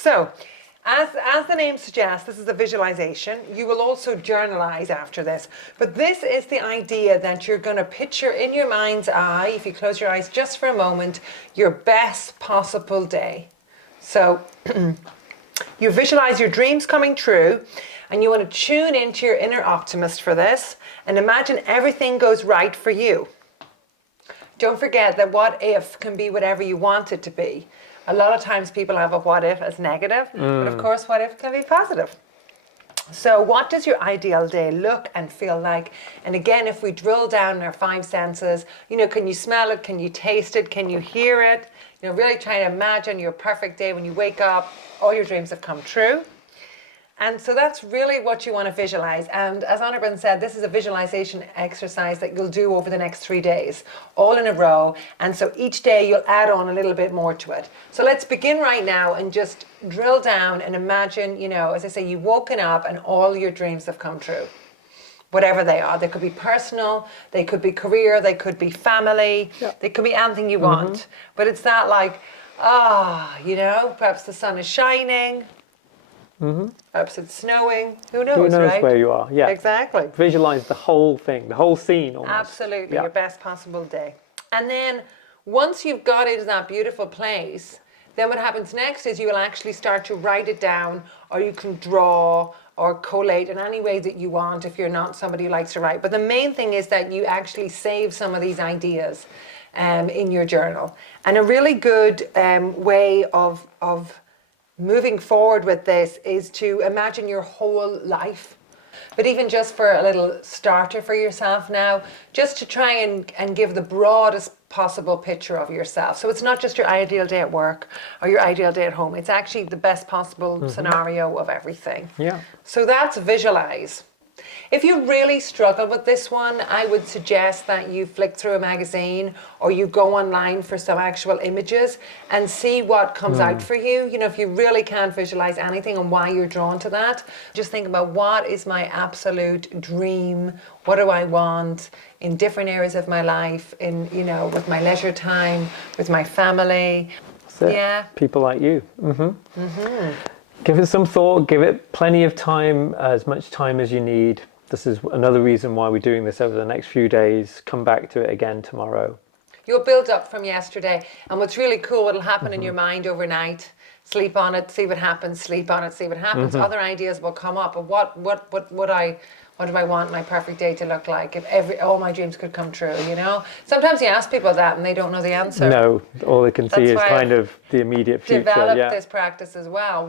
So, as the name suggests, this is a visualization. You will also journalize after this. But this is the idea that you're going to picture in your mind's eye, if you close your eyes just for a moment, your best possible day. So, you visualize your dreams coming true, and you want to tune into your inner optimist for this, and imagine everything goes right for you. Don't forget that what if can be whatever you want it to be. A lot of times people have a what if as negative, but of course what if can be positive. So what does your ideal day look and feel like? And again, if we drill down in our five senses, can you smell it? Can you taste it? Can you hear it? Really trying to imagine your perfect day when you wake up, all your dreams have come true. And so that's really what you want to visualize. And as Anirban said, this is a visualization exercise that you'll do over the next 3 days, all in a row. And so each day you'll add on a little bit more to it. So let's begin right now and just drill down and imagine, as I say, you've woken up and all your dreams have come true. Whatever they are. They could be personal, they could be career, they could be family, they could be anything you want. But it's that perhaps the sun is shining. Perhaps it's snowing. Who knows, Who knows right? where you are? Yeah. Exactly. Visualize the whole thing, the whole scene almost. Absolutely, your best possible day. And then once you've got into that beautiful place, then what happens next is you will actually start to write it down, or you can draw or collate in any way that you want if you're not somebody who likes to write. But the main thing is that you actually save some of these ideas in your journal. And a really good way of moving forward with this is to imagine your whole life. But even just for a little starter for yourself now, just to try and give the broadest possible picture of yourself. So it's not just your ideal day at work or your ideal day at home. It's actually the best possible scenario of everything. Yeah. So that's visualize. If you really struggle with this one, I would suggest that you flick through a magazine or you go online for some actual images and see what comes out for you. If you really can't visualize anything and why you're drawn to that, just think about what is my absolute dream? What do I want in different areas of my life, with my leisure time, with my family? That's it. Yeah. People like you. Give it some thought, give it plenty of time, as much time as you need. This is another reason why we're doing this over the next few days. Come back to it again tomorrow. You'll build up from yesterday. And what's really cool, it'll happen in your mind overnight. Sleep on it, see what happens, sleep on it, see what happens. Other ideas will come up. But what do I want my perfect day to look like if all my dreams could come true, Sometimes you ask people that and they don't know the answer. No, all they can see That's is kind of the immediate future. Develop this practice as well.